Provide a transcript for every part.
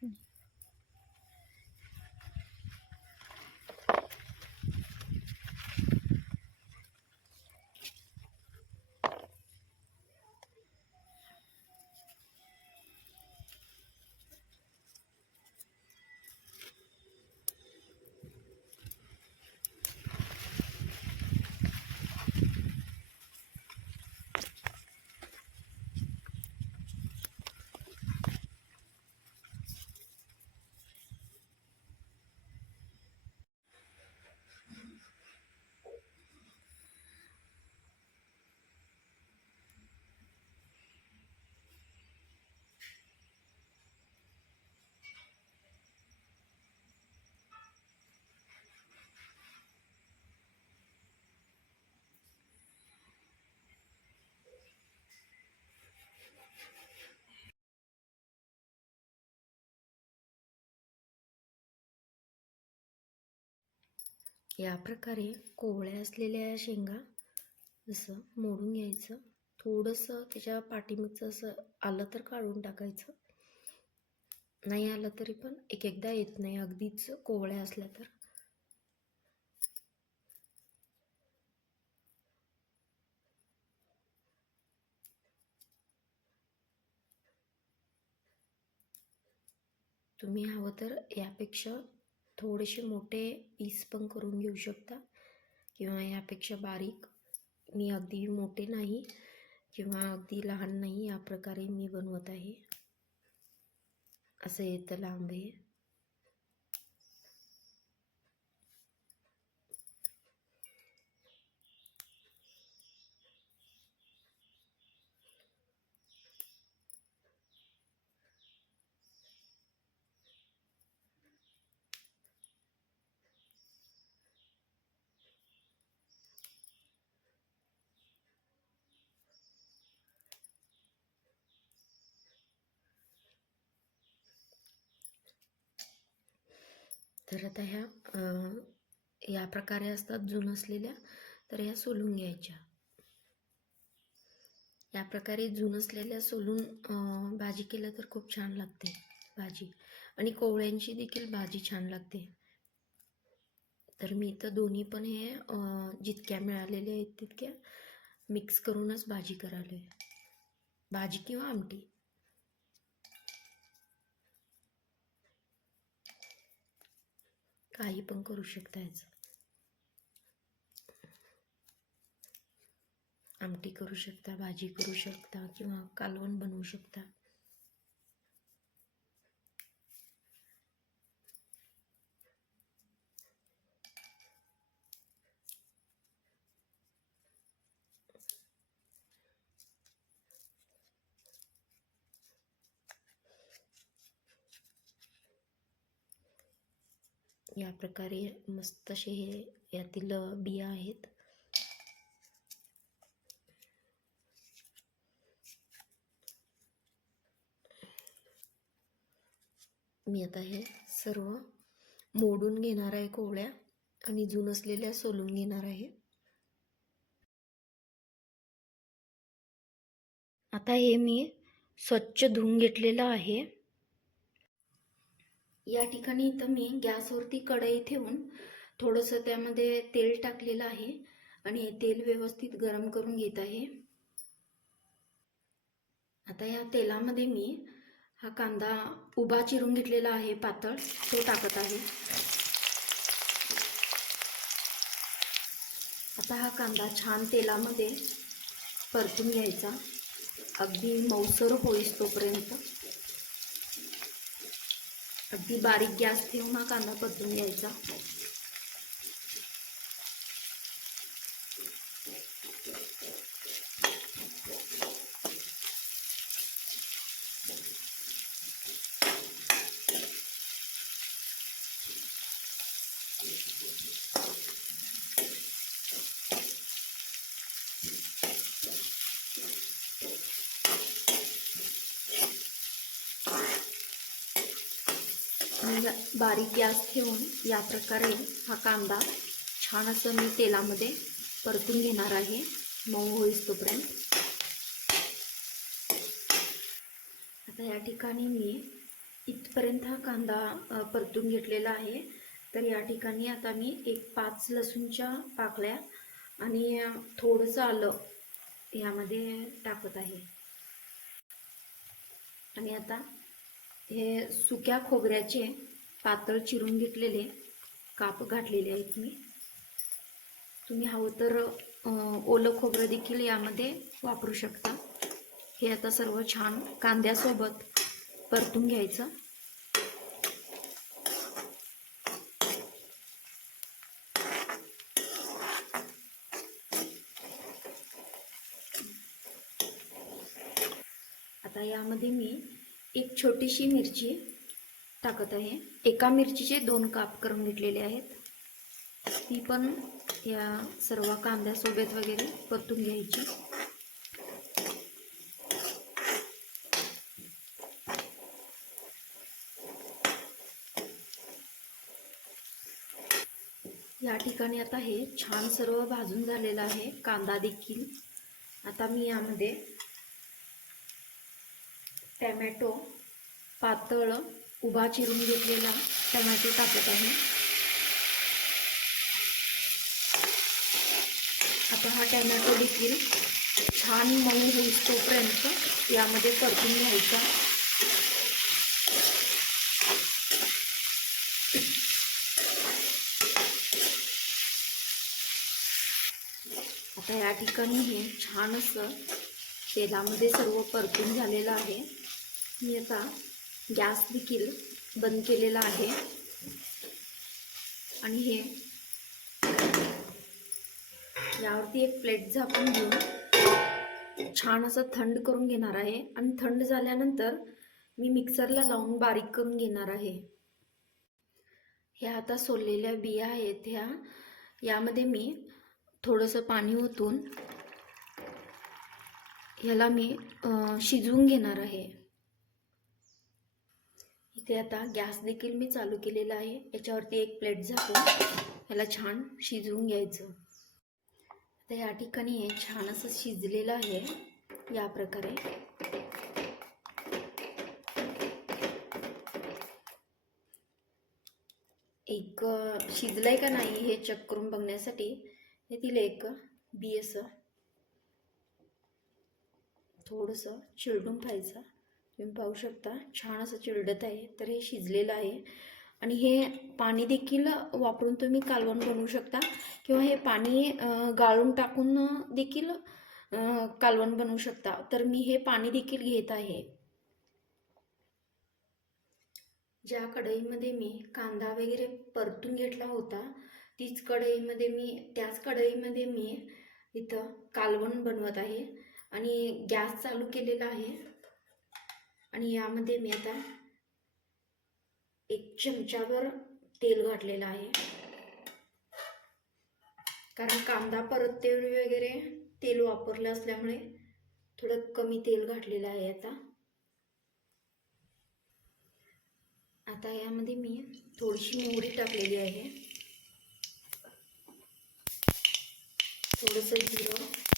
Hmm. या प्रकारे कोवळ्या असलेल्या शेंगा असं मोडून घ्यायचं थोडंसं त्याच्या पाठीमागचं असं आलं तर काढून टाकायचं. नाही आलं तरी पण एक एकदा येत नाही. अगदीच कोवळ्या असल्या तर. तुम्ही हवं तर यापेक्षा थोडेसे मोठे पीस पण करून घेऊ शकता. किंवा यापेक्षा बारीक. मी अगदी मोठे नाही. किंवा अगदी लहान नाही. या प्रकारे मी बनवत आहे. असं येतं लांब हे. तर आता ह्या या प्रकारे असतात जुन असलेल्या तर ह्या सोलून घ्यायच्या. या प्रकारे जुन असलेल्या सोलून भाजी केलं तर खूप छान लागते भाजी. आणि कोवळ्यांची देखील भाजी छान लागते. तर मी तर दोन्ही पण हे जितक्या मिळालेल्या आहेत तितक्या मिक्स करूनच भाजी करायला भाजी किंवा आमटी. काही पण करू शकता आमटी करू शकता भाजी करू शकता किंवा कालवण बनवू शकता. या प्रकारे मस्त असे हे यातील बिया आहेत. मी आता हे सर्व मोडून घेणार आहे कोवळ्या आणि जून असलेल्या सोलून घेणार आहे. आता हे मी स्वच्छ धुवून घेतलेलं आहे. या ठिकाणी इथं मी गॅसवरती कढई ठेवून थोडंसं त्यामध्ये तेल टाकलेलं आहे आणि हे तेल व्यवस्थित गरम करून घेत आहे. आता या तेलामध्ये मी हा कांदा उभा चिरून घेतलेला आहे पातळ. तो टाकत आहे. आता हा कांदा छान तेलामध्ये परतून घ्यायचा. अगदी मौसर होईस तोपर्यंत. अगदी बारीक गॅस ठेवून हा कांदा परतून घ्यायचा आणि या- बारीक गॅस ठेवून या प्रकारे हा कांदा छान असं मी तेलामध्ये परतून घेणार आहे. मऊ होईस तोपर्यंत आता या ठिकाणी मी इथपर्यंत हा कांदा परतून घेतलेला आहे. तर या ठिकाणी आता मी एक पाच लसूणच्या पाकळ्या आणि थोडंसं आलं यामध्ये टाकत आहे. आणि आता हे सुक्या खोबऱ्याचे पातळ चिरून घेतलेले काप घातलेले आहेत मी. तुम्ही हवं तर ओलं खोबरं देखील यामध्ये वापरू शकता. हे आता सर्व छान कांद्यासोबत परतून घ्यायचं. आता यामध्ये मी एक छोटीशी मिरची टाकत आहे. एका मिरचीचे दोन काप करून घेतलेले आहेत. ती पण या सर्व कांद्यासोबत वगैरे परतून घ्यायची. या ठिकाणी आता हे छान सर्व भाजून झालेलं आहे. कांदा देखील. आता मी यामध्ये टॅमॅटो पातळ उभा चिरून घेतलेला टमॅटो टाकत आहे. आता हा टमॅटो देखील छान मऊ होईल तोपर्यंत यामध्ये परतून घ्यायचा. आता या ठिकाणी हे छान असं तेलामध्ये सर्व परतून झालेलं आहे. मी आता गॅस देखील बंद केलेला आहे. आणि हे यावरती एक प्लेट झाकून घेऊन छान असं थंड करून घेणार आहे. आणि थंड झाल्यानंतर मी मिक्सरला लावून बारीक करून घेणार आहे. ह्या आता सोललेल्या बिया आहेत ह्या. यामध्ये मी थोडंसं पाणी ओतून ह्याला मी शिजवून घेणार आहे. इथे आता गॅस देखील मी चालू केलेला आहे. याच्यावरती एक प्लेट झाकून ह्याला छान शिजवून घ्यायचं. आता या ठिकाणी हे छान असं शिजलेलं आहे या प्रकारे. एक शिजलंय का नाही हे चेक करून बघण्यासाठी हे तिला एक बी असं. थोडंसं चिरडून खायचं. तुम्ही पाहू शकता छान असं चिरडत आहे तर हे शिजलेलं आहे. आणि हे पाणी देखील वापरून तुम्ही कालवण बनवू शकता किंवा हे पाणी गाळून टाकून देखील कालवण बनवू शकता. तर मी हे पाणी देखील घेत आहे. ज्या कढईमध्ये मी कांदा वगैरे परतून घेतला होता तीच कढईमध्ये मी त्याच कढईमध्ये मी इथं कालवण बनवत आहे. आणि गॅस चालू केलेला आहे. आणि यामध्ये मी आता एक चमचाभर तेल घातलेलं आहे. कारण कांदा परतते वेळी वगैरे तेल वापरलं असल्यामुळे थोडं कमी तेल घातलेलं आहे आता. आता यामध्ये मी थोडीशी मोहरी टाकलेली आहे. थोडंसं जिरं.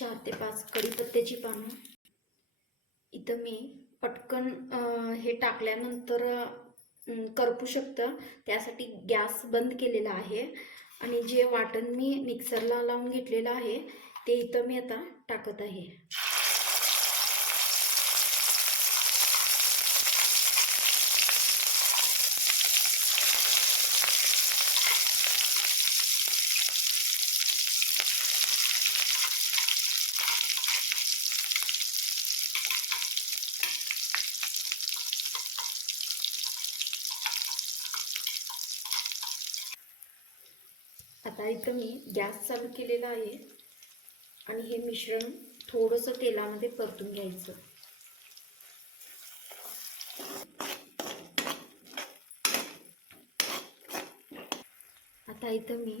चार ते पाच कढीपत्त्याची पानं. इथं मी पटकन हे टाकल्यानंतर करपू शकतं. त्यासाठी गॅस बंद केलेला आहे. आणि जे वाटण मी मिक्सरला लावून घेतलेलं आहे ते इथं मी आता टाकत आहे. आता इथं मी गॅस चालू केलेला आहे आणि हे मिश्रण थोडंसं तेलामध्ये परतून घ्यायचं. आता इथं मी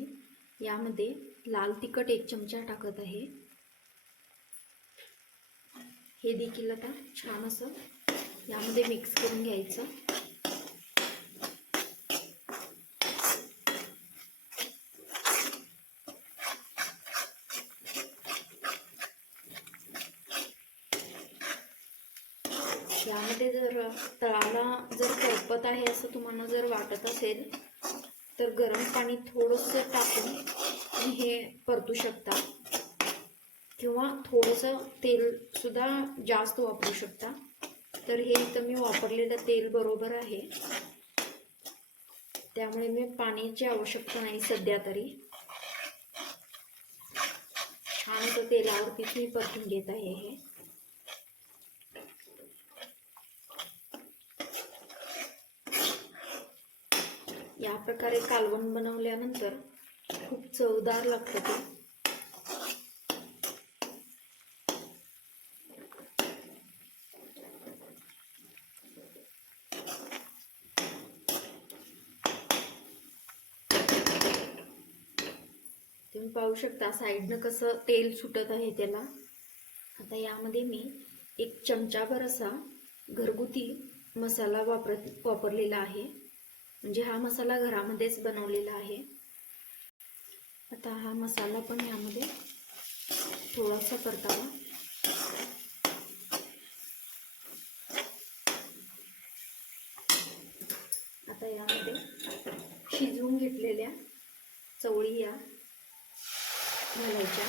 यामध्ये लाल तिखट एक चमचा टाकत आहे. हे देखील आता छान असं यामध्ये मिक्स करून घ्यायचं यामध्ये जर तळाला जर करपत आहे असं तुम्हाला जर वाटत असेल तर गरम पाणी थोडंसं टाकून हे परतू शकता. किंवा थोडंसं तेलसुद्धा जास्त वापरू शकता. तर हे इथं मी वापरलेलं तेल बरोबर आहे. त्यामुळे मी पाण्याची आवश्यकता नाही सध्या तरी. छान असं तेलावरतीच मी परतून घेत आहे हे. या प्रकारे कालवण बनवल्यानंतर खूप चवदार लागतं ते. तुम्ही पाहू शकता साईडनं कसं तेल सुटत आहे त्याला. आता यामध्ये मी एक चमचाभर असा घरगुती मसाला वापरत वापरलेला आहे. म्हणजे हा मसाला घरामध्येच बनवलेला आहे. आता हा मसाला पण यामध्ये थोडासा परतावा. आता यामध्ये शिजवून घेतलेल्या चवळी या घालायच्या.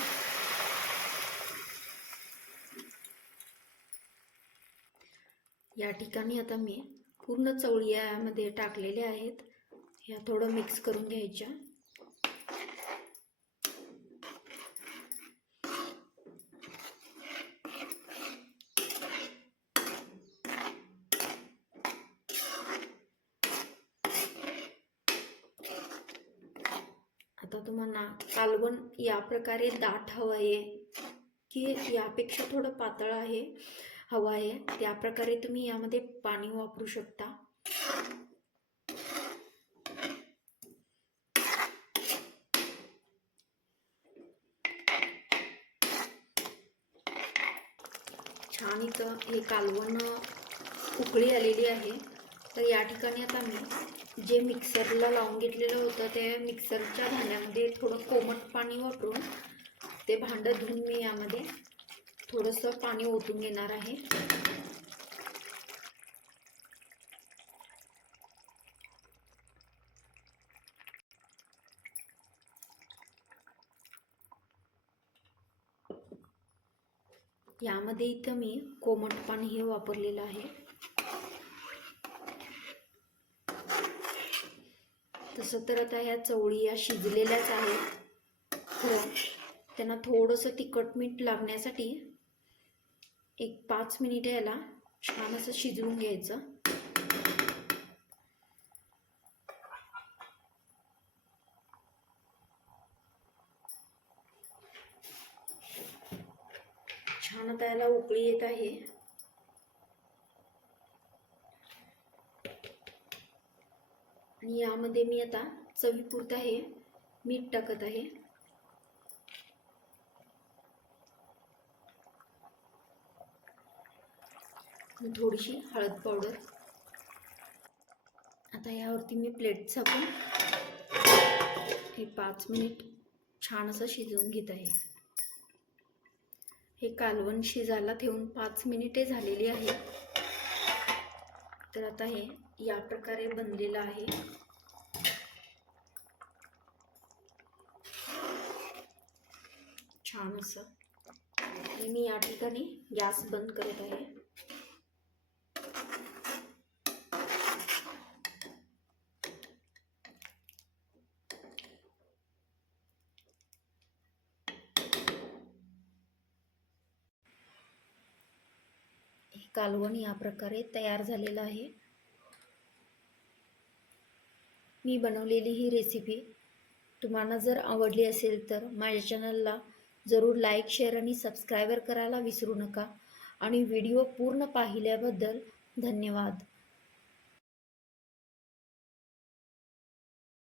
या ठिकाणी आता मी पूर्ण चवळी यामध्ये टाकलेल्या आहेत. ह्या थोडं मिक्स करून घ्यायच्या. आता तुम्हाला कालवण या प्रकारे दाट हवं आहे की यापेक्षा थोडं पातळ आहे. हवं आहे. त्या प्रकारे तुम्ही यामध्ये पाणी वापरू शकता. छान इथं हे कालवण उकळी आलेली आहे. तर या ठिकाणी आता मी जे मिक्सरला लावून घेतलेलं होतं ते मिक्सरच्या भांड्यामध्ये थोडं कोमट पाणी वापरून ते भांडं धुवून मी यामध्ये थोडंसं पाणी ओतून घेणार आहे. यामध्ये इथं मी कोमट पाणी हे वापरलेलं आहे. तसं तर आता ह्या चवळी या शिजलेल्याच आहेत. त्यांना थोडंसं तिखट मीठ लागण्यासाठी एक पाच मिनिट याला छान असं शिजवून घ्यायचं. छान आता याला उकळी येत आहे. आणि यामध्ये मी आता चवीपुरतं आहे मीठ टाकत आहे. आणि थोडीशी हळद पावडर. आता यावरती मी प्लेट झाकून हे पाच मिनिट छान असं शिजवून घेत आहे. हे कालवण शिजायला ठेवून पाच मिनिटे झालेली आहे. तर आता हे या प्रकारे बनलेलं आहे. छान असं. मी या ठिकाणी गॅस बंद करत आहे हे कालवण या प्रकारे तयार झालेलं आहे. मी बनवलेली ही रेसिपी तुम्हाला जर आवडली असेल तर माझ्या चॅनलला जरूर लाईक शेअर आणि सबस्क्रायबर करायला विसरू नका. आणि व्हिडिओ पूर्ण पाहिल्याबद्दल धन्यवाद.